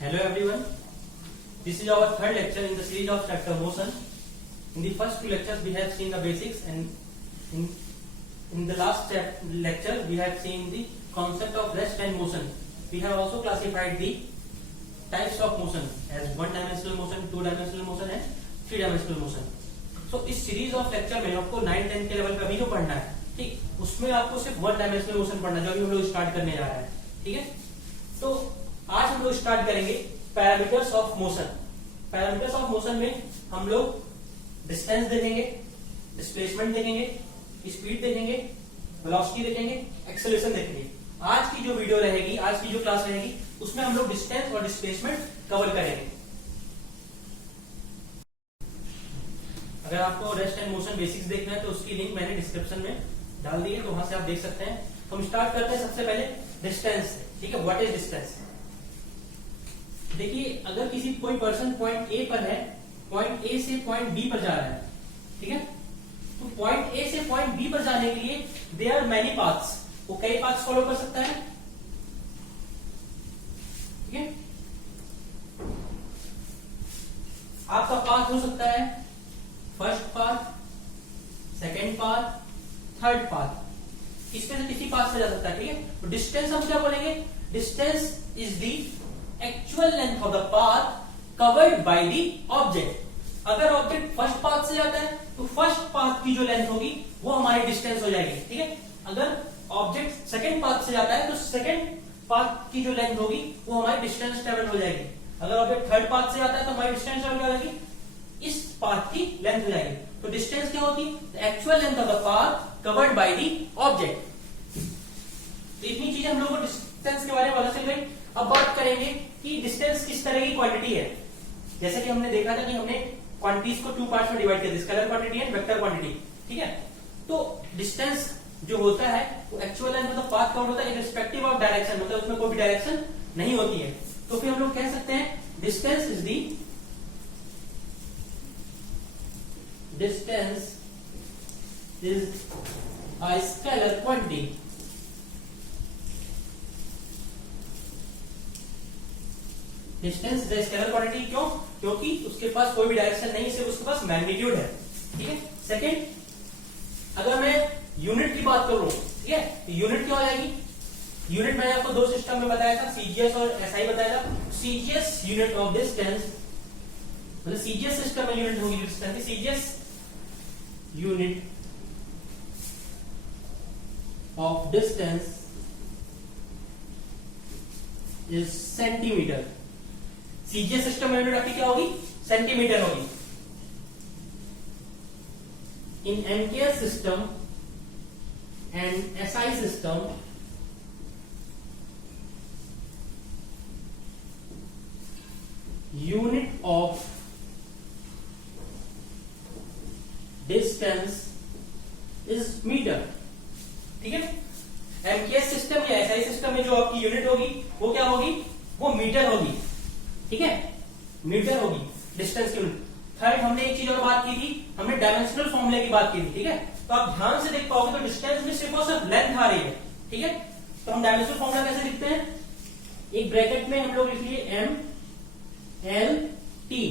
Hello everyone. This is our third lecture in the series of structure motion. In the first two lectures we have seen the basics, and in the last lecture we have seen the concept of rest and motion. We have also classified the types of motion as one dimensional motion, two dimensional motion and three dimensional motion. So इस series of lecture में आपको 9-10 के level का भी जो पढ़ना है, ठीक, उसमें आपको सिर्फ वन डायमेंशनल मोशन पढ़ना है, जो अभी हम लोग स्टार्ट करने जा रहे हैं. ठीक है, तो आज हम लोग स्टार्ट करेंगे parameters of motion. Parameters of motion में हम लोग डिस्टेंस देखेंगे, डिस्प्लेसमेंट देखेंगे, स्पीड देखेंगे, वेलोसिटी देखेंगे, एक्सेलरेशन देखेंगे. आज की जो वीडियो रहेगी, आज की जो क्लास रहेगी, उसमें हम लोग डिस्टेंस और डिस्प्लेसमेंट कवर करेंगे. अगर आपको रेस्ट एंड मोशन बेसिक्स देखना है तो उसकी लिंक मैंने डिस्क्रिप्शन में डाल दी है, तो वहां से आप देख सकते हैं. हम स्टार्ट करते हैं सबसे पहले डिस्टेंस से. ठीक है, व्हाट इज डिस्टेंस. देखिए, अगर किसी कोई पर्सन पॉइंट ए पर है, पॉइंट ए से पॉइंट बी पर जा रहा है, ठीक है, तो पॉइंट ए से पॉइंट बी पर जाने के लिए देयर आर मेनी पाथ्स. वो कई पाथ्स फॉलो कर सकता है. ठीक है, आपका पाथ हो सकता है first path, second path, third path. इसमें से किसी पाथ से जा सकता है. ठीक है, तो डिस्टेंस हम क्या बोलेंगे? Distance is the actual length of the path covered by the object. अगर ऑब्जेक्ट फर्स्ट पाथ से जाता है तो फर्स्ट पाथ की जो लेंथ होगी वो हमारी डिस्टेंस हो जाएगी. ठीक है, अगर ऑब्जेक्ट सेकेंड पाथ से जाता है तो सेकेंड पाथ की जो लेंथ होगी वो हमारी डिस्टेंस ट्रेवल हो जाएगी. अगर ऑब्जेक्ट थर्ड पाथ से जाता है तो हमारी डिस्टेंस ट्रेवल हो जाएगी, इस पाथ की लेंथ हो जाएगी. तो डिस्टेंस क्या होती है? Actual length of the path covered by the object. तो इतनी चीजें हम लोगों को डिस्टेंस के बारे में पता चल गई. अब बात करेंगे कि डिस्टेंस किस तरह की क्वांटिटी है. जैसे कि हमने देखा था कि हमने क्वांटिटीज को टू पार्ट्स में डिवाइड किया था, scalar quantity and vector quantity. ठीक है, तो डिस्टेंस जो होता है वो actual length of the path count होता है इररिस्पेक्टिव ऑफ डायरेक्शन, मतलब उसमें कोई भी डायरेक्शन नहीं होती है. तो फिर हम लोग कह सकते हैं distance is the distance is a scalar quantity. Distance is scalar quantity. क्यों? क्योंकि उसके पास कोई भी डायरेक्शन नहीं, सिर्फ उसके पास मैग्नीट्यूड है. ठीक है, सेकंड, अगर मैं यूनिट की बात करूं, ठीक है, तो यूनिट क्या हो जाएगी? यूनिट मैंने आपको दो सिस्टम में बताया था, सीजीएस और एसआई बताया था. सीजीएस यूनिट ऑफ डिस्टेंस, मतलब सीजीएस सिस्टम में यूनिट होगी डिस्टेंस की. CGS unit of distance is centimetre. CGS system में यूनिट आपकी क्या होगी? सेंटीमीटर होगी. In MKS system and SI system unit of distance is metre. ठीक है, एमकेएस सिस्टम या एसआई सिस्टम में जो आपकी यूनिट होगी वो क्या होगी? वो मीटर होगी. ठीक है, मीटर होगी डिस्टेंस की यूनिट. थर्ड, हमने एक चीज और बात की थी, हमने डायमेंशनल फॉर्मूले की बात की थी. ठीक है, तो आप ध्यान से देख पाओगे तो डिस्टेंस में सिर्फ और सिर्फ लेंथ आ रही है. ठीक है, तो हम डायमेंशनल फॉर्मूला कैसे लिखते हैं? एक ब्रैकेट में हम लोग लिख लिए एम एल टी.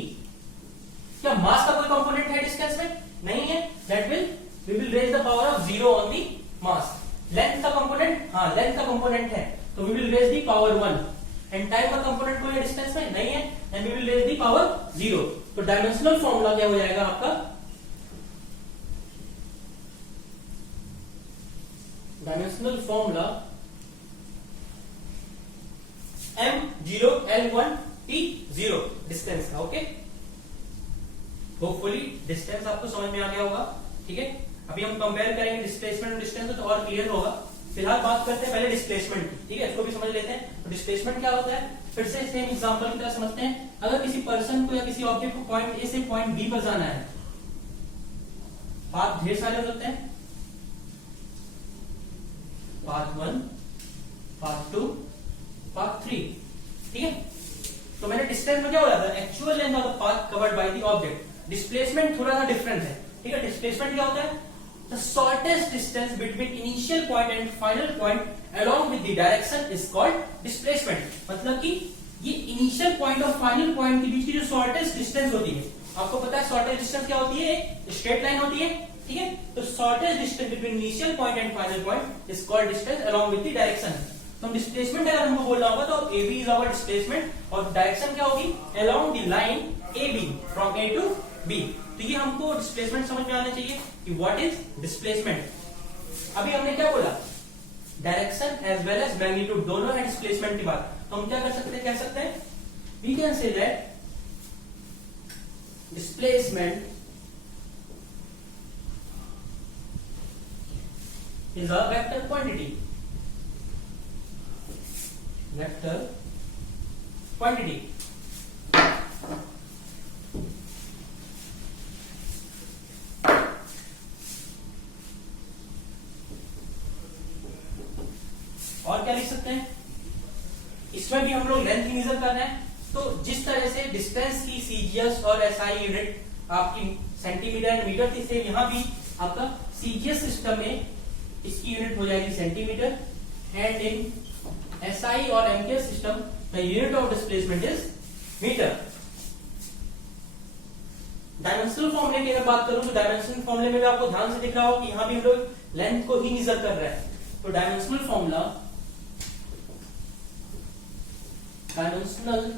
क्या मास का कोई कंपोनेंट है डिस्टेंस में? नहीं है. That will we will raise the power of zero on the mass. Length का कंपोनेंट, हाँ लेंथ का कंपोनेंट है, तो we will raise the power 1. And time का कंपोनेंट कोई डिस्टेंस में नहीं है, and we will raise the power 0. तो डायमेंशनल फॉर्मूला क्या हो जाएगा आपका? Dimensional formula m0 l1 t0 distance का. ओके, होपफुली डिस्टेंस आपको समझ में आ गया होगा. ठीक है, अभी हम कंपेयर करेंगे डिस्प्लेसमेंट और डिस्टेंस तो और क्लियर होगा. फिलहाल बात करते हैं पहले डिस्प्लेसमेंट की. ठीक है, इसको भी समझ लेते हैं. तो डिस्प्लेसमेंट क्या होता है, फिर से सेम एग्जांपल की तरह समझते हैं. अगर किसी पर्सन को या किसी ऑब्जेक्ट को पॉइंट ए से पॉइंट बी पर जाना है, पाथ ढेर सारे हो सकते हैं, पाथ 1, पाथ 2, पाथ 3. ठीक है, तो मैंने डिस्टेंस में क्या हो जाता है? Actual length of the path covered by the object. Displacement थोड़ा सा डिफरेंट है. ठीक है, डिस्प्लेसमेंट क्या होता है? The shortest distance between initial point and final point along with the direction is called displacement. मतलब कि ये इनिशियल पॉइंट और फाइनल पॉइंट के बीच की जो शॉर्टेस्ट डिस्टेंस होती है, आपको पता है शॉर्टेस्ट डिस्टेंस क्या होती है, स्ट्रेट लाइन होती है, ठीक है। तो shortest distance between initial point and final point is called distance along with the direction. तो डिस्प्लेसमेंट अगर हमको बोलना होगा तो A B is our displacement और डायरेक्शन क्या होगी, along the line A B from A to B. तो ये हमको डिस्प्लेसमेंट समझ में आना चाहिए कि व्हाट इज डिस्प्लेसमेंट। अभी हमने क्या बोला, direction as well as magnitude दोनों है डिस्प्लेसमेंट की बात। तो हम क्या कर सकते हैं, कह सकते हैं we can say that displacement is a vector quantity, vector quantity। और क्या लिख सकते हैं, इसमें भी हम लोग लेंथ ही मेजर कर रहे हैं। तो जिस तरह से डिस्टेंस की सीजीएस और एसआई यूनिट आपकी सेंटीमीटर एंड मीटर थी, सेम यहां भी आपका सीजीएस सिस्टम में इसकी यूनिट हो जाएगी सेंटीमीटर एंड इन एसआई और MKS system the unit of displacement is metre. Dimensional फॉर्मूले की अगर बात करूं तो डायमेंशनल फॉर्मूले में भी आपको ध्यान से दिख रहा हो कि यहां भी हम लोग लेंथ को ही मेजर कर रहे हैं। तो dimensional formula, dimensional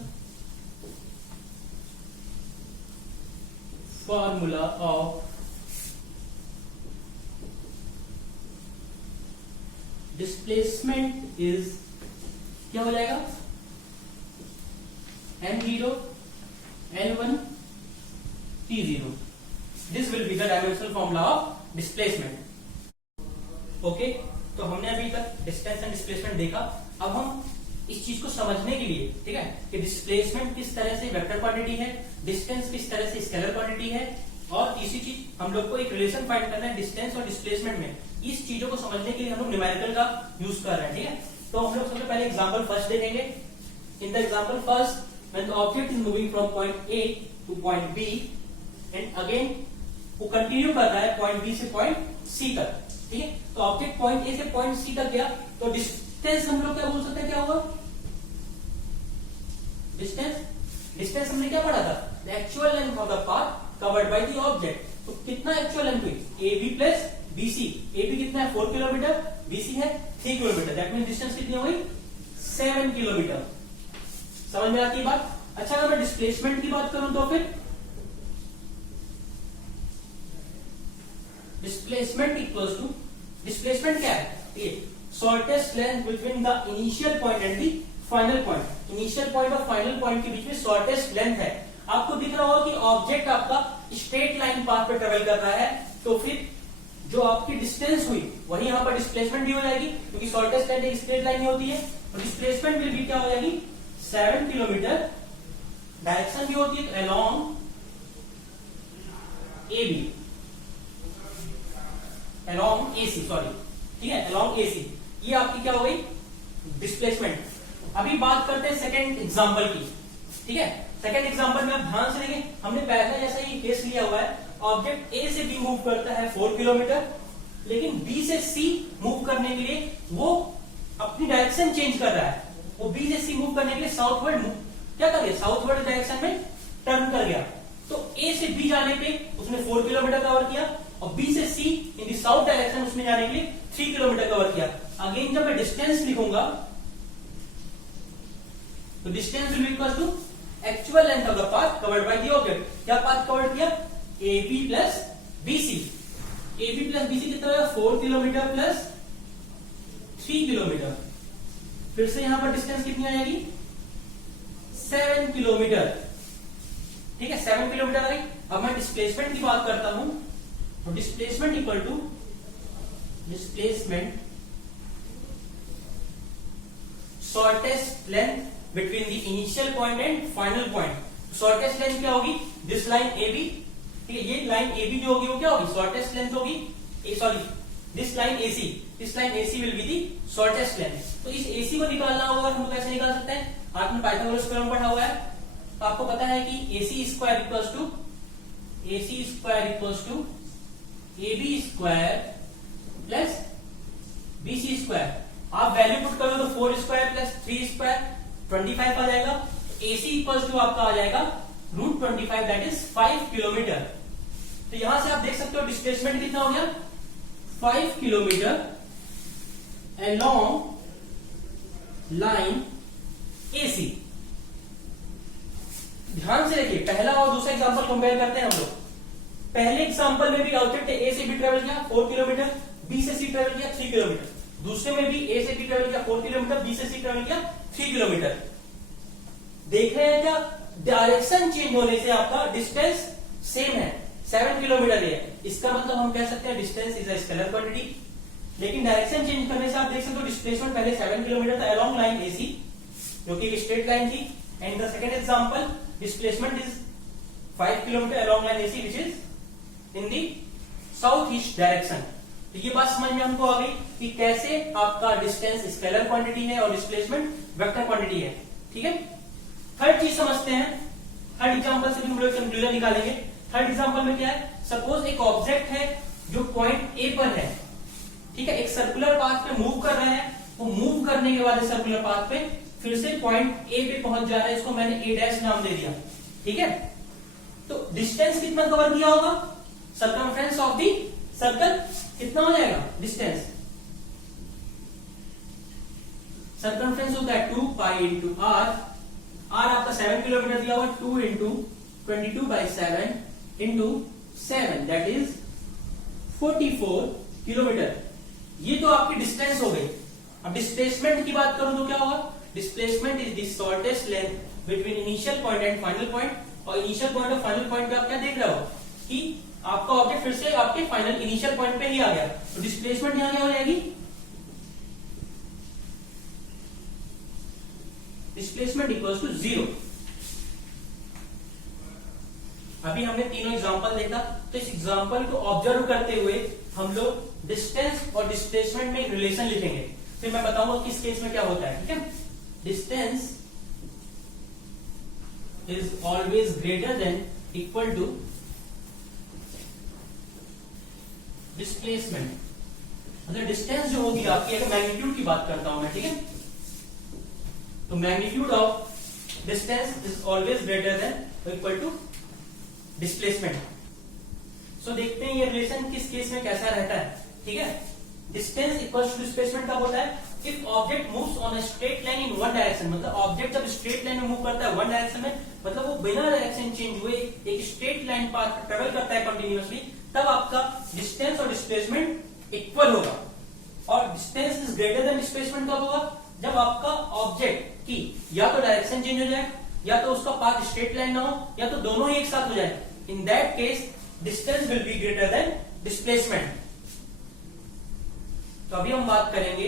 formula of displacement is क्या हो जाएगा, m0 l1 t0। This will be the dimensional formula of displacement. Okay, तो हमने अभी तक डिस्टेंस एंड डिस्प्लेसमेंट देखा। अब हम इस चीज को समझने के लिए, ठीक है, कि डिस्प्लेसमेंट किस तरह से वेक्टर क्वांटिटी है, डिस्टेंस किस तरह से स्केलर क्वांटिटी है, और इसी चीज हम लोग को एक रिलेशन फाइंड करना है डिस्टेंस और डिस्प्लेसमेंट में। इस चीजों को समझने के लिए हम लोग न्यूमेरिकल का यूज कर रहे हैं, ठीक है। तो हम लोग सबसे पहले एग्जांपल फर्स्ट देखेंगे। In the example first, when the object is moving from point A to point B and again वो कंटिन्यू कर रहा है पॉइंट बी से पॉइंट सी तक, ठीक है। तो ऑब्जेक्ट पॉइंट ए से पॉइंट सी तक गया, तो डिस्टेंस हम लोग क्या बोल सकते हैं, क्या हुआ डिस्टेंस हमने क्या पढ़ा था, the actual length of the path covered by the object. तो कितना एक्चुअल लेंथ हुई, A B plus BC. A B कितना है 4 किलोमीटर, बीसी है 3 किलोमीटर, दैट मीन डिस्टेंस कितनी हो गई 7 किलोमीटर। समझ में आती है बात। अच्छा, अगर मैं डिस्प्लेसमेंट की बात करूं तो फिर डिस्प्लेसमेंट इक्वल्स टू, डिस्प्लेसमेंट क्या है, ये shortest length between the initial point and the final point. Initial point और फाइनल पॉइंट के बीच में शॉर्टेस्ट लेंथ है। आपको दिख रहा होगा कि ऑब्जेक्ट आपका स्ट्रेट लाइन पाथ पे ट्रेवल कर रहा है, तो फिर जो आपकी डिस्टेंस हुई वही यहां पर डिस्प्लेसमेंट भी हो जाएगी, क्योंकि शॉर्टेस्ट लाइन एक स्ट्रेट लाइन ही होती है। और डिस्प्लेसमेंट विल भी क्या हो जाएगी 7 किलोमीटर। डायरेक्शन भी होती है along A B, along AC, sorry, ठीक है, अलोंग एसी। ये आपकी क्या हो गई डिस्प्लेसमेंट। अभी बात करते हैं सेकेंड एग्जाम्पल की, ठीक है। सेकेंड एग्जाम्पल में आप ध्यान से देखें, हमने पहले जैसा ही केस लिया हुआ है, ऑब्जेक्ट ए से बी मूव करता है 4 किलोमीटर, लेकिन बी से सी मूव करने के लिए वो अपनी डायरेक्शन चेंज कर रहा है। वो बी से सी मूव करने के लिए साउथवर्ड क्या कर गया, साउथवर्ड डायरेक्शन में टर्न कर गया। तो ए से बी जाने पे उसने 4 किलोमीटर कवर किया, और बी से सी इन द साउथ डायरेक्शन उसमें जाने के लिए 3 किलोमीटर कवर किया। अगेन जब मैं डिस्टेंस लिखूंगा तो distance will be equal to actual length of the path covered by the object. क्या पाथ कवर्ड किया, A B plus BC. A B plus BC कितना होगा 4 किलोमीटर प्लस 3 किलोमीटर। फिर से यहां पर डिस्टेंस कितनी आ जाएगी 7 किलोमीटर, ठीक है, 7 किलोमीटर आ गई। अब मैं डिस्प्लेसमेंट की बात करता हूं, तो displacement equal to displacement shortest length between the initial point and final point. Shortest length क्या होगी, दिस लाइन ए बी, ठीक है, ये लाइन ए बी जो होगी वो क्या होगी शॉर्टेस्ट लेंथ होगी, sorry this line AC, this line AC will be the shortest length. तो इस एसी को निकालना होगा, हम कैसे निकाल सकते हैं, आपने पाइथागोरस थ्योरम पढ़ा हुआ है, तो आपको पता है कि AC square equals to A B square plus BC square. आप वैल्यू पुट करो तो 4 स्क्वायर प्लस 3 स्क्वायर 25 आ जाएगा। AC इक्वल्स टू आपका आ जाएगा √25 दैट इज 5 किलोमीटर। तो यहां से आप देख सकते हो डिस्प्लेसमेंट कितना हो गया 5 किलोमीटर along लाइन AC। ध्यान से देखिए पहला और दूसरा एग्जांपल कंपेयर करते हैं हम लोग। पहले एग्जांपल में भी ऑब्जेक्ट A से B ट्रेवल किया 4 किलोमीटर, B से C ट्रेवल किया 3 किलोमीटर। दूसरे में भी A से B ट्रेवल किया 4 किलोमीटर, B से C ट्रेवल किया 3 किलोमीटर। देख रहे हैं क्या डायरेक्शन चेंज होने से आपका डिस्टेंस सेम है 7 किलोमीटर है। इसका मतलब हम कह सकते हैं distance is a scalar quantity. लेकिन डायरेक्शन चेंज करने से आप देख सकते हो डिस्प्लेसमेंट पहले 7 किलोमीटर था अलोंग लाइन AC जो कि एक स्ट्रेट लाइन थी, and the second example displacement is 5 kilometre along line AC which is in the south east direction. तो ये बात समझ में हमको आ गई कि कैसे आपका डिस्टेंस स्केलर क्वांटिटी है और डिस्प्लेसमेंट वेक्टर क्वांटिटी है। ठीक है, थर्ड चीज समझते हैं। थर्ड एग्जांपल से भी हम लोग कंक्लूजन निकालेंगे। थर्ड एग्जांपल में क्या है, सपोज एक ऑब्जेक्ट है जो पॉइंट A पर है, ठीक है, एक सर्कुलर पाथ पे मूव कर रहा है। वो मूव करने के बाद सर्कुलर पाथ पे फिर से पॉइंट A पे पहुंच जा रहा है, इसको मैंने A' नाम दे दिया। ठीक है, तो डिस्टेंस कितना कवर किया होगा, सर्कमफ्रेंस ऑफ दी सर्कल कितना हो जाएगा डिस्टेंस, सर्कमफ्रेंस होता है 2 पाई इंटू r। r आपका 7 किलोमीटर दिया हुआ, 2 into 22/7 into 7 that is 44 kilometre. ये तो आपकी डिस्टेंस हो गई। अब डिस्प्लेसमेंट की बात करूं तो क्या होगा, displacement is the shortest length between initial point and final point. और इनिशियल पॉइंट और फाइनल पॉइंट पे आप क्या देख रहे हो कि आपका ऑब्जेक्ट फिर से आपके फाइनल इनिशियल पॉइंट पे ही आ गया। तो डिस्प्लेसमेंट यहां क्या हो जाएगी, डिस्प्लेसमेंट इक्वल्स टू 0। अभी हमने तीनों एग्जांपल देखा, तो इस एग्जांपल को ऑब्जर्व करते हुए हम लोग डिस्टेंस और डिस्प्लेसमेंट में एक रिलेशन लिखेंगे। फिर मैं बताऊंगा किस केस में क्या होता है। ठीक है, distance is always greater than equal to displacement. मतलब डिस्टेंस जो होगी आपकी, अगर मैग्नीट्यूड की बात करता हूं मैं, ठीक है, तो magnitude of distance is always greater than equal to displacement. So देखते हैं ये रिलेशन किस केस में कैसा रहता है। ठीक है, डिस्टेंस इक्वल्स टू डिस्प्लेसमेंट कब होता है, if object moves on a straight line in one direction. मतलब ऑब्जेक्ट जब स्ट्रेट लाइन में मूव करता है वन डायरेक्शन में, मतलब वो बिना डायरेक्शन चेंज हुए एक स्ट्रेट लाइन पाथ ट्रेवल करता है कंटिन्यूअसली, तब आपका डिस्टेंस और डिस्प्लेसमेंट इक्वल होगा। और distance is greater than displacement कब होगा, जब आपका ऑब्जेक्ट की या तो डायरेक्शन चेंज हो जाए, या तो उसका पाथ स्ट्रेट लाइन ना हो, या तो दोनों ही एक साथ हो जाए। In that case distance will be greater than displacement. तो अभी हम बात करेंगे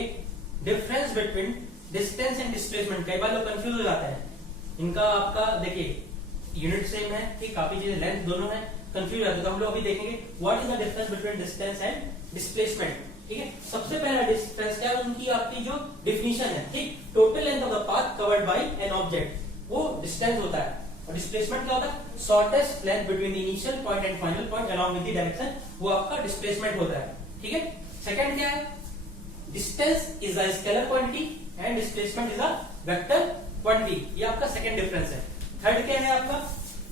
difference between distance and displacement. कई बार लोग कंफ्यूज हो जाते हैं, इनका आपका देखिए यूनिट सेम है, ठीक, काफी चीजें लेंथ दोनों है, कंफ्यूज जाते हैं। तो हम लोग अभी देखेंगे what is the difference between distance and displacement. ठीक है, सबसे पहला डिफरेंस क्या है, उनकी आपकी जो डिफिनीशन है, ठीक, total length of the path covered bye an object, वो डिस्टेंस होता है। और डिस्प्लेसमेंट क्या होता है, shortest length between initial point and final point along with the direction, वो आपका डिस्प्लेसमेंट होता है। ठीक है, सेकंड क्या है, distance is a scalar quantity and displacement is a vector quantity. ये आपका सेकंड डिफरेंस है। थर्ड क्या है आपका,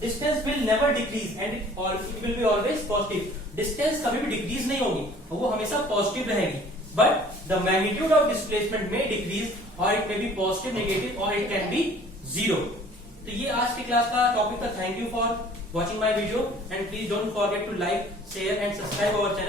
distance will never decrease and it will be always positive. Distance कभी भी डिक्रीज नहीं होगी, वो हमेशा पॉजिटिव रहेगी। But the magnitude of displacement में डिक्रीज, और it may be positive, negative, और इट कैन बी 0। तो ये आज की क्लास का टॉपिक था। Thank you for watching my video and please don't forget to like, share and subscribe our channel.